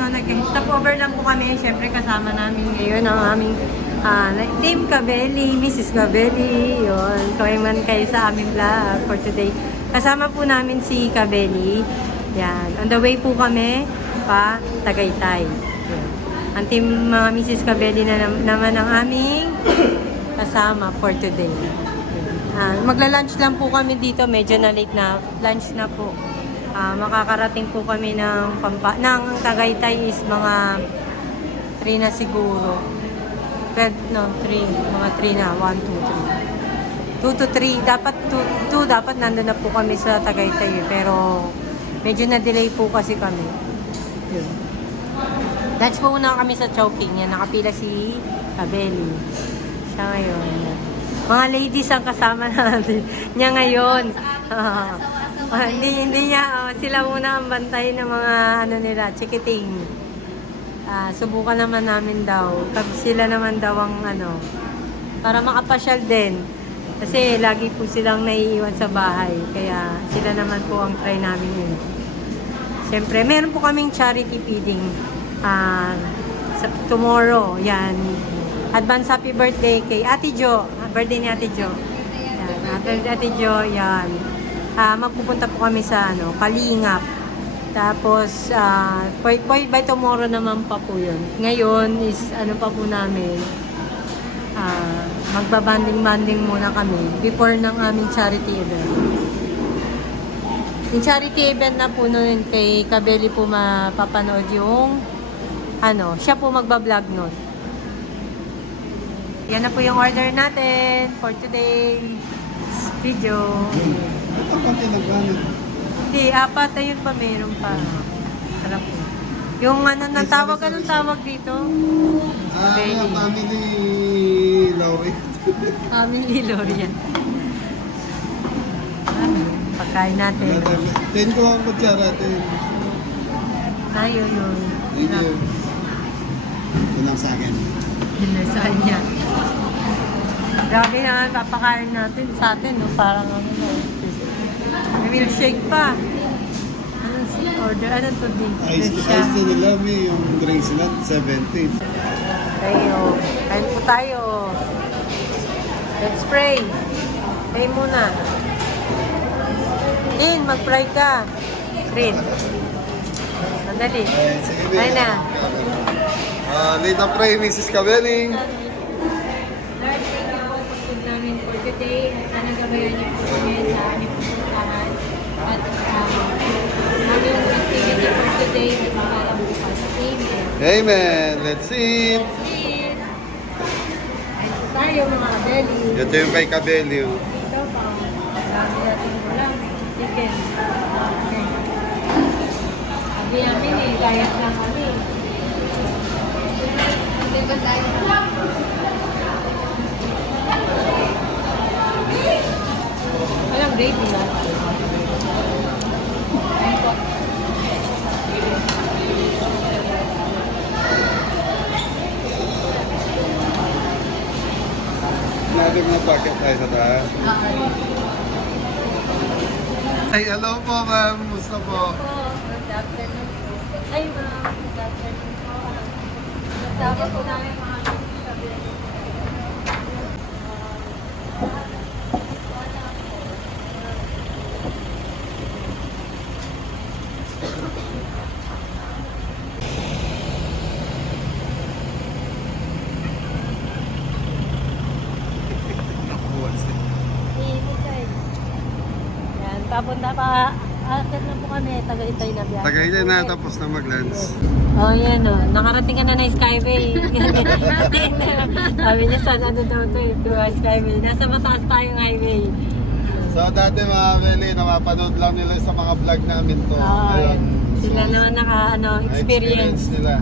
no? Nag-stop over lang po kami. Siyempre kasama namin ngayon ang aming ah, Team Cabelli, Mrs. Cabelli. Yun, man kayo sa aming vlog for today. Kasama po namin si Cabelli. Yan. On the way po kami pa Tagaytay. Ang team mga Mrs. Cabelli na nam- naman ang aming kasama for today. Ah, magla-lunch lang po kami dito, medyo na late na. Lunch na po. Ah, makakarating po kami ng Pampa ng Tagaytay is mga 3 na siguro. Third, no, 3. Mga 3 na. 1, 2, 3. 2 to 3. Dapat 2, 2 dapat nandun na po kami sa Tagaytay. eh. Pero medyo na-delay po kasi kami. Yun. Lunch po muna kami sa Chowking. Yan, nakapila si Kabeli. Siya ngayon. Mga ladies ang kasama natin niya ngayon. Ah, hindi, hindi niya, oh, sila muna ang bantay ng mga ano nila, chikiting. Ah, subukan naman namin daw. Pag sila naman daw ang ano, para makapasyal din. Kasi lagi po silang naiiwan sa bahay. Kaya sila naman po ang try namin yun. Siyempre, meron po kaming charity feeding ah, sa tomorrow. Yan. Advance happy birthday kay Ate Jo. Birthday ni Ate Jo. Yan. Ate Jo, yan. Ah, magpupunta po kami sa ano, Kalingap. Tapos, ah, by, by, by tomorrow naman pa po yun. Ngayon is ano pa po namin, ah, magbabanding-banding muna kami before ng aming charity event. Yung charity event na po nun kay Kabeli po mapapanood yung ano, siya po magbablog nun. Yan na po yung order natin for today's video. Ito konti lang gano'n. Hindi, apat ayun pa meron pa. Sarap po. Yung ano, nang tawag, anong tawag dito? Ah, ang family Laurie. Family Lorian. Pagkain natin. Ten ko ang kutsara, ten. Tayo yun. Thank you. Ito lang sa akin. Yun na sa kanya. Grabe naman, papakain natin sa atin, no? Parang ano, no? May milkshake pa. Anong order? Ano to din? Ice, ice na nila, may yung drinks nila, 70. Tayo. Kain po tayo. Let's pray. Pray muna. Din, mag-pray ka. Rin. Sandali. Ay na. Ah, lead na pray, Mrs. Kabeling. Lord, thank you po sa food namin for today. Sana gabayan niyo po kami sa aming pupuntahan. At uh, aming activity for today at para bukas. Amen. Amen. Let's eat. Eat. Kain po tayo mga deli. Ito yung kay Kabeli. oh. Dito pa. Dami natin walang chicken. Sabi namin eh, diet lang kami. Diba tayo? Walang gravy na. Ayun po. Bakit tayo sa taas. Ay, hello po ma'am. Musta po? Good po. Ay, ma'am. Good afternoon po. Kasama po namin mga sabi. Yan, papunta pa. Akit na po kami. Tagaytay na biyahe. Tagay na tapos na mag-lunch. Oh, yan o. Nakarating ka na na Skyway. Sabi niya, saan ano daw to eh, to uh, Skyway. Nasa mataas tayong highway. So dati mga Beli, napapanood lang nila sa mga vlog namin to. Oo. Ngayon, sila so, naman naka, ano, experience. nila.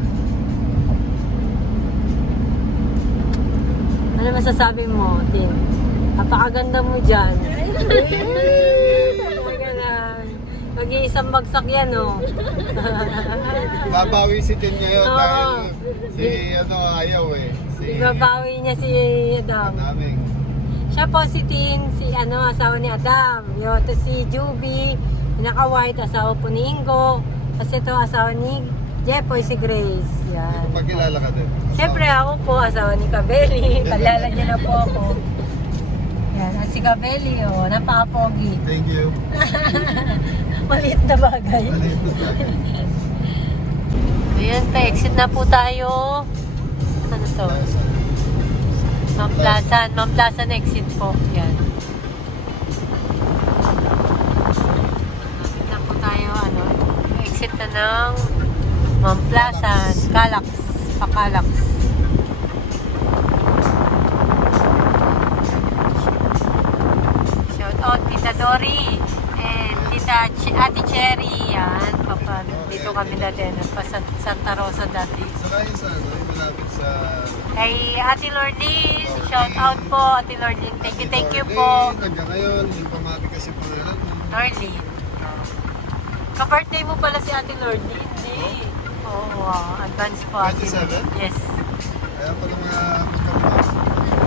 Ano masasabi mo, Tim? Napakaganda mo dyan. Mag-iisang bagsak yan, oh. Babawi si Tin ngayon Oo. dahil si ano ayaw eh. Si Ibabawi niya si Adam. Daming. Siya po si Tin, si ano, asawa ni Adam. Yun, to si Juby, naka-white, asawa po ni Ingo. Kasi ito, asawa ni Jepoy, si Grace. Yan. Pagkilala ka din. Siyempre ako po, asawa ni Kabeli. Kalala niya na po ako. Yan, at si Kabeli, oh, napaka-pogi. Thank you. Maliit na bagay. Ayan, pa-exit na po tayo. Ano to? Plaza na exit po. Yan. Malapit na po tayo, ano, exit na ng Mount Plaza, Calax, Pacalax. Shout out Tita Dory Ch- Ate Cherry. Yan, papa, dito kami dati, pa sa Santa Rosa dati. Saka yung sa ano, malapit sa... Kay Ate Lordin, shout out po Ate Lordin. Thank you, thank you po. Hanggang ngayon, yung pamati kasi pangalan mo. Lordin. Ka-birthday mo pala si Ate Lordin. Hindi. Oo, wow. Advance po. Ate 27? Lordin. Yes. Kaya pala mga magkapasok.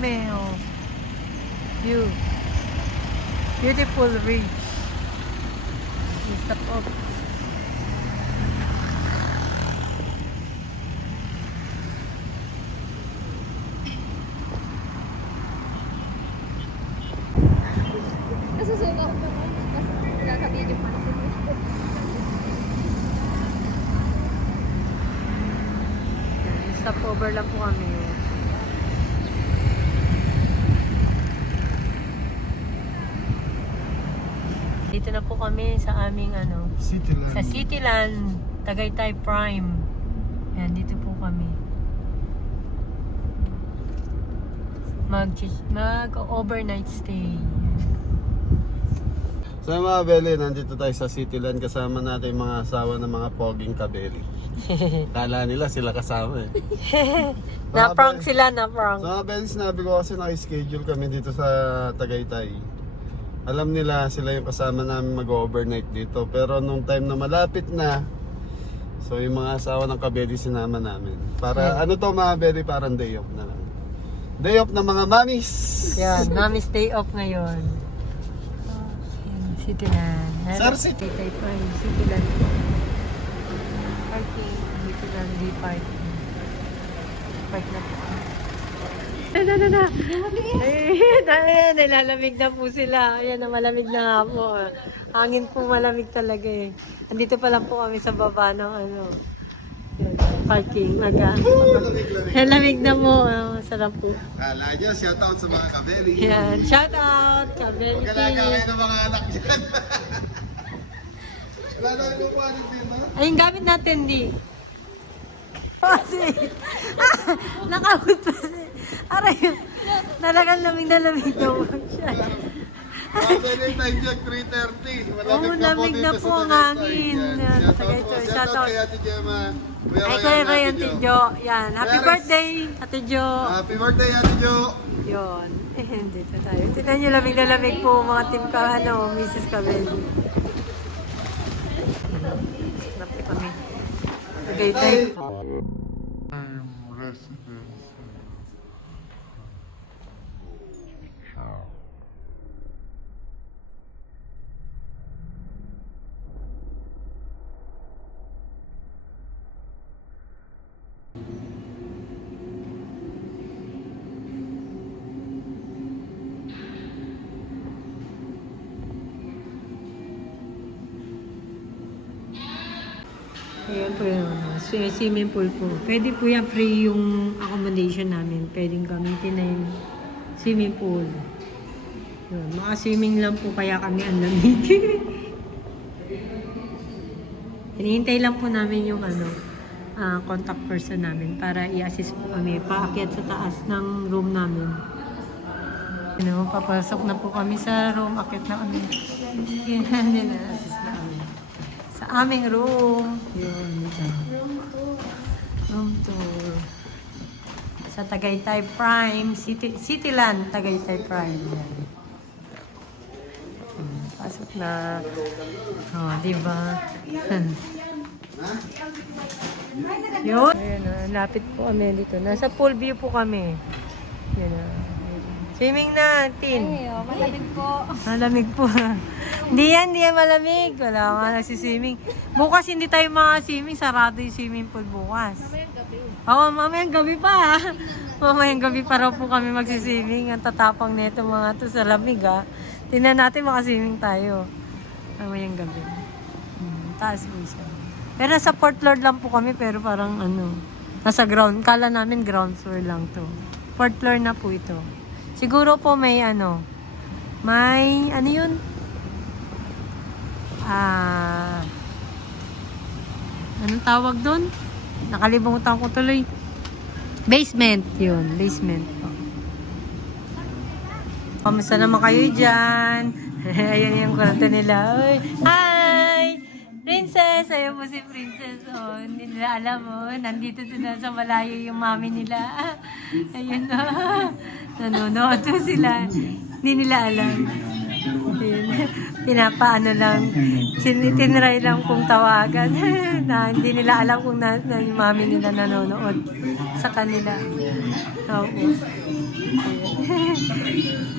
Kami, oh. View. Beautiful ridge. Stop Stop over lang po kami. Oh. Dito na po kami sa aming ano, Cityland. sa Cityland, Tagaytay Prime. Yan, dito po kami. Mag, mag overnight stay. So mga Beli, nandito tayo sa Cityland kasama natin yung mga asawa ng mga poging kabeli. Kala nila sila kasama eh. Na-prank sila, na-prank. So mga Beli, sinabi ko kasi naka-schedule kami dito sa Tagaytay. Alam nila sila yung kasama namin mag-overnight dito. Pero nung time na malapit na, so yung mga asawa ng kabeli sinama namin. Para ano to mga Beli, parang day off na lang. Day off ng mga mamis! Yan, mami stay off ngayon. Yan, Cityland. Sir, City- Tagaytay Prime, Cityland po. Parking, dito lang, di parking. Park na po. Ay, na, na, na. Ay, ay, nilalamig na po sila. Ayan, na malamig na nga po. Hangin po malamig talaga eh. Andito pa lang po kami sa baba ng ano, parking. Maga. Lamig na mo. Oh, sarap po. Kala nyo, shout out sa mga kabeli. Yan. Shout out! Kabeli Magalaga kayo ng mga anak dyan. Wala na yung upuan din, no? Ay, yung gamit natin, di. Kasi, ah, nakabot pa si, aray, talagang lamig na lamig na po siya. Okay, time check 3.30. Malamig na po lamig dito na sa hangin. Yan. Yan, Shoutout po. Tagaytay. Shoutout Shoutout. kay Ate Gemma. Ay, kaya Ate Jo. Yan. Happy birthday, Ate Jo. Happy birthday, Ate Jo. Yun. Eh, dito tayo. Tignan nyo, lamig na lamig po mga team ka, ano, Mrs. Cabello. Po kami. Okay, tayo. Ayan po yun. Si- Swimming pool po. Pwede po yan free yung accommodation namin. Pwedeng gamitin na yung swimming pool. Yun. Maka-swimming lang po kaya kami ang lamig. Hinihintay lang po namin yung ano, ah, contact person namin para i-assist po kami paakyat sa taas ng room namin. You know, papasok na po kami sa room, akyat na kami. Yan, assist na kami. Sa aming room. Yun, dito. Room tour. Sa Tagaytay Prime, City, Cityland, Tagaytay Prime. Yan. Hmm, Pasok na. Oh, di ba? Yun. Ayun na, lapit po kami dito. Nasa pool view po kami. Yun na. Swimming na, Tin. Ay, oh, malamig po. Malamig po. Hindi yan, hindi yan malamig. Wala nga nagsiswimming. Bukas hindi tayo mga swimming. Sarado yung swimming pool bukas. Mamayang gabi. Oo, mamayang gabi pa. mamayang gabi pa raw po kami magsiswimming. Ang tatapang nito mga to sa lamig ah. Tingnan natin makaswimming tayo. Mamayang gabi. Hmm, taas po siya. Pero nasa fourth floor lang po kami pero parang ano, nasa ground. Kala namin ground floor lang to. Fourth floor na po ito. Siguro po may ano, may ano yun? Ah, anong tawag doon? Nakalimutan ko tuloy. Basement, yun. Basement po. Kamusta naman kayo dyan? Ayan yung kwento nila. Uy, hi! Princess! Ayun po si Princess. Oh, hindi nila alam oh. Nandito sila sa malayo yung mami nila. Ayun na. Nanonood po sila. Hindi nila alam. Ayun. Pinapaano lang. Tinry lang kung tawagan. na hindi nila alam kung na, na yung mami nila nanonood sa kanila. Oo.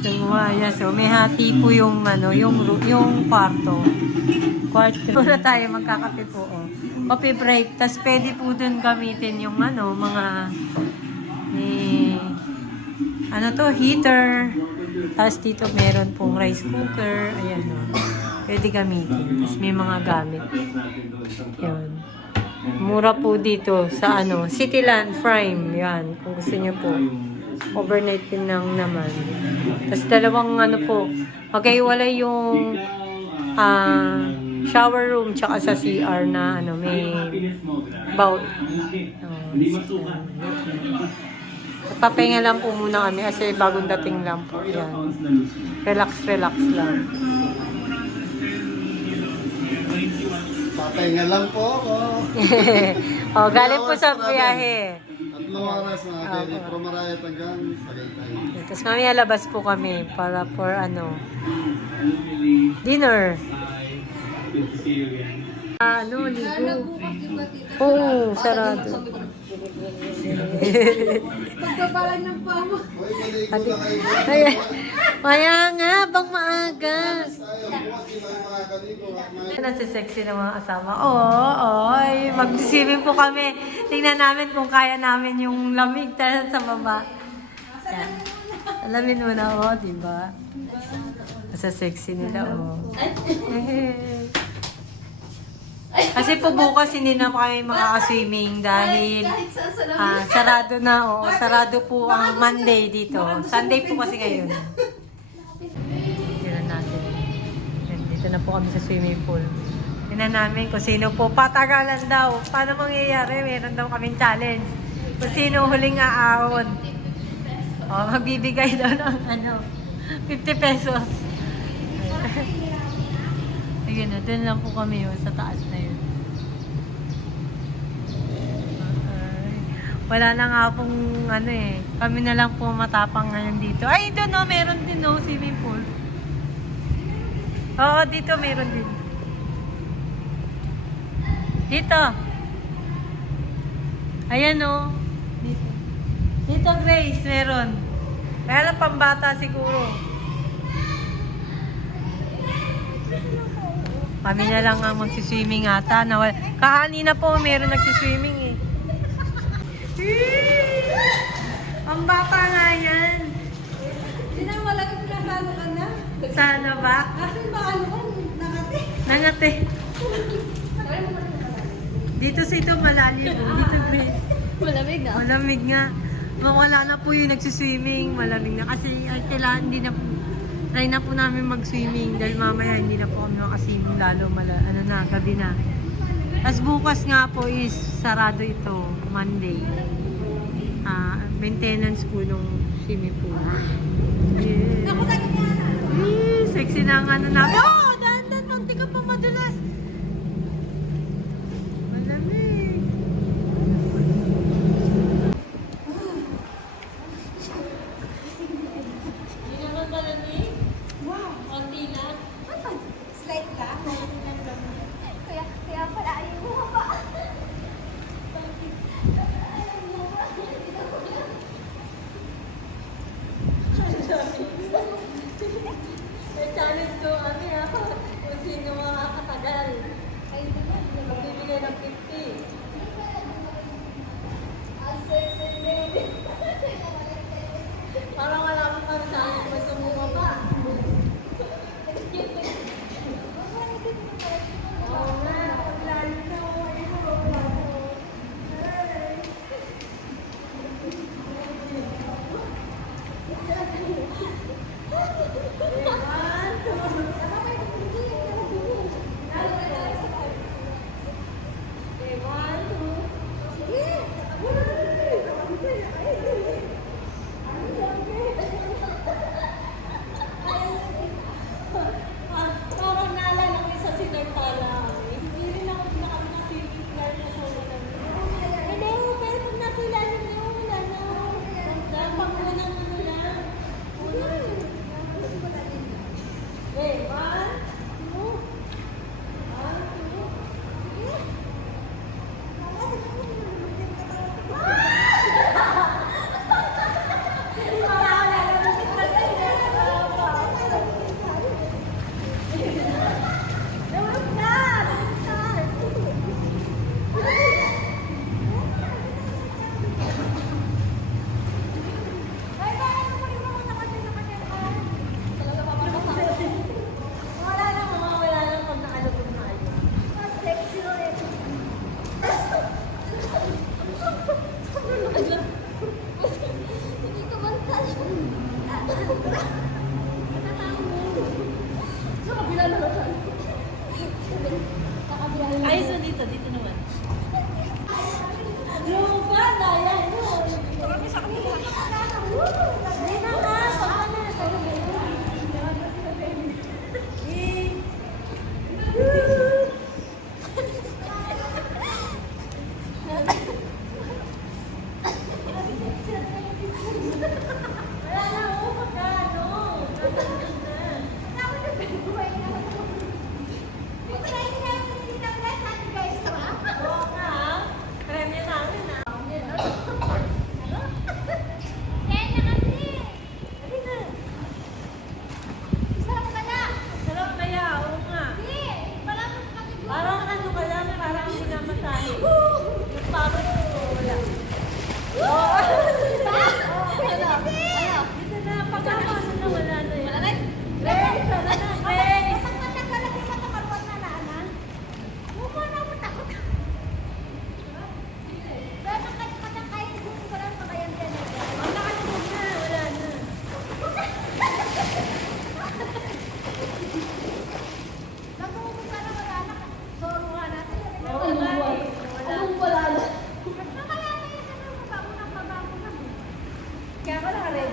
Tumaya. So, may hati po yung, ano, yung, yung kwarto. Kwarto. Wala tayo magkakape po. Oh. Coffee break. Tapos pwede po dun gamitin yung, ano, mga, eh, ano to, heater. Tapos dito meron pong rice cooker. Ayan o. Pwede gamitin. Tapos may mga gamit. Yun. Mura po dito sa ano, Cityland Prime. Yan. Kung gusto niyo po. Overnight din lang naman. Tapos dalawang ano po. Magkaiwalay yung ah, shower room tsaka sa CR na ano, may bowl. Oh, Papahinga lang po muna kami kasi bagong dating lang po. Yan. Relax, relax lang. Papahinga lang po ako. oh, galing po sa biyahe. Tatlong oras na Kelly. From Marayat hanggang Tagaytay. Tapos mamaya labas po kami para for ano, dinner. Ah, ano, ligo. Oo, sarado. Pagbabalan ng kayo. Kaya, kaya nga, bang maaga. Nagsisexy ng mga kasama. Oo, oo. Ay, mag-swimming po kami. Tingnan namin kung kaya namin yung lamig tayo sa baba. Yan. Alamin mo na, oh, di ba? Nasa sexy nila, oh. Kasi po bukas hindi na kami makaka-swimming dahil ah, sarado na, oh. Sarado po ang Monday dito. Sunday po kasi ngayon. Tignan natin. Yan, Dito na po kami sa swimming pool. Tignan namin kung sino po. Patagalan daw. Paano mangyayari? Meron daw kaming challenge. Kung sino huling aahon. O, magbibigay daw ng ano, 50 pesos. Ayun na, dun lang po kami yun, sa taas na yun. Ay, wala na nga pong ano eh. Kami na lang po matapang ngayon dito. Ay, doon no, meron din no, swimming pool. Oo, dito meron din. Dito. Ayan o. Dito. Dito Grace, meron. Lang pambata siguro. Kami na lang ang magsiswimming ata. Kahanina po, meron nagsiswimming. Ang bata nga yan. Hindi na pinasalo ka na. Sana ba? Kasi baka naman, nakati. Nangate. Dito sa ito malalim. Dito Grace. Malamig na. Malamig nga. Mawala na po yung nagsiswimming. Malamig na. Kasi ay, kailangan hindi na. Try na po namin mag-swimming dahil mamaya hindi na po kami makaswimming lalo mala, ano na, gabi na. Tapos bukas nga po is sarado ito, Monday. Ah, maintenance po nung swimming pool. Kanya. Eh, sexy na ang ano namin. Oh,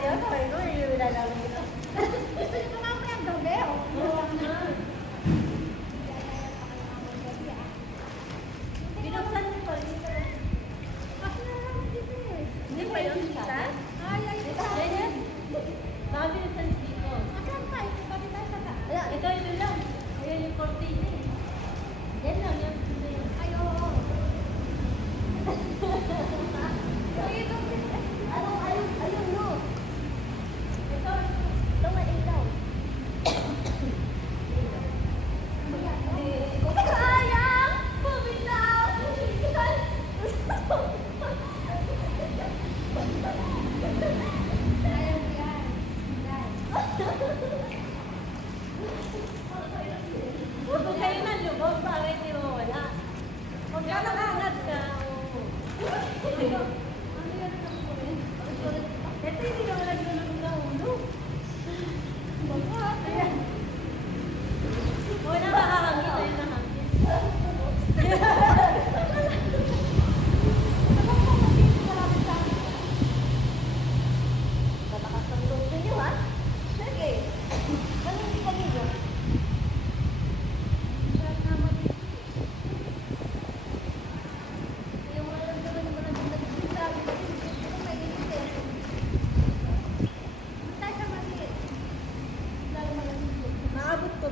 那太贵了，那我们。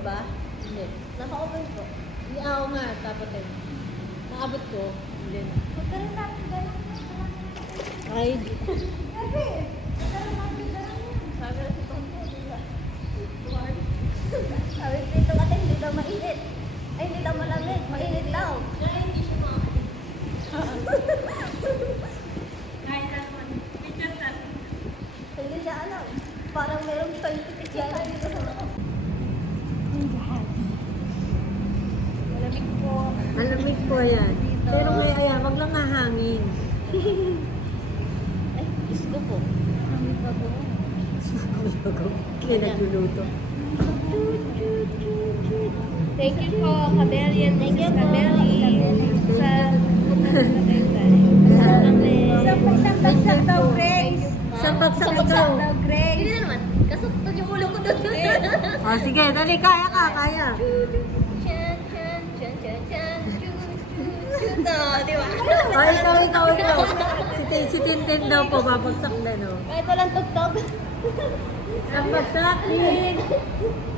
Ba? Hindi. Naka-open po. Hindi ako nga, dapat eh. Naabot ko? Hindi na. Magkaroon natin ganun. Ay, Kasi, magkaroon natin ganun. Sabi na si Tonto, di ba? Sabi dito kasi hindi daw mainit. Ay, hindi daw malamig. Mainit daw. Kaya hindi siya mga... Kahit naman. Picture natin. Hindi niya alam. Parang merong scientific yan dito sa loob. Malamig po. Malamig po yan. Pero may ayan, wag lang hahangin. Ay, isko po. Malamig pa po. Kaya nagluluto. Thank you po, Kabeli and Thank you Kabeli. Sa isang bagsak daw, Grace. Isang bagsak ikaw. daw, Grace. Hindi naman. Kasuktan yung ulo ko doon. O sige, dali, kaya ka, kaya. Chan, chan, chan, chan, chan. To, di ba? O, ikaw, ikaw, ikaw. Si, si Tintin daw po, babagsak na, no? Kahit walang tugtog. Isang bagsak, Tin.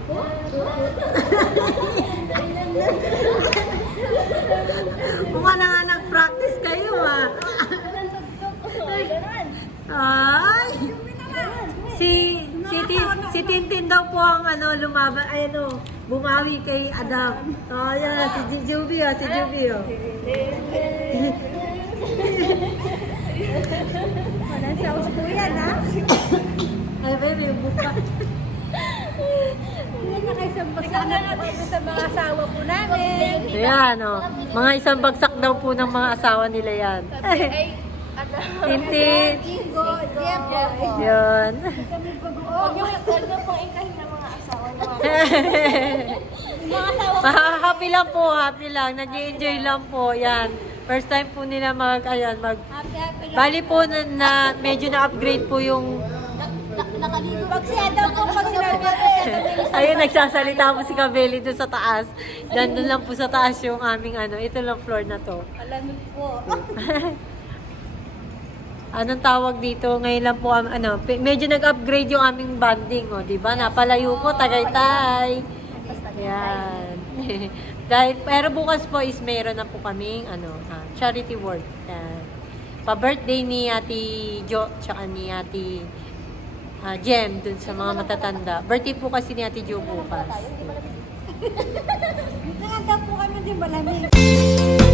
Mukha na nga nag-practice kayo, ah. Ay! Si si Tin, si Tintin daw po ang ano lumaban ay ano bumawi kay Adam. Oh, yan si Ju- Juby oh, si Juby oh. Walang sauce po yan, ha? Ay baby, buka. Hindi na kayo sa bagsak na sa mga asawa po namin. So yan oh. Mga isang bagsak daw po ng mga asawa nila yan. Ay, ano? Tintin. Ingo, Jepo. Yun. Huwag niyo, pong ikahin ng mga asawa niyo. Mga asawa happy lang po, happy lang. Nag-enjoy lang po. Yan. First time po nila mag, ayan, mag, happy happy bali po na, na medyo na-upgrade po yung Nakaligo. Pag siya daw po, pag sinabi ko Ayun, nagsasalita po si Kabeli doon sa taas. Yan, doon lang po sa taas yung aming ano. Ito lang floor na to. Alamig po. Anong tawag dito? Ngayon lang po, am- ano, pe- medyo nag-upgrade yung aming banding, oh, di ba? Napalayo po, Tagaytay. Yan. Dahil, pero bukas po is meron na po kaming, ano, ah, charity work. Yan. Pa-birthday ni Ate Jo, tsaka ni Ate ah, Jem, dun sa mga matatanda. Birthday po kasi ni Ate Jo bukas. Nakanda po kami din malamig.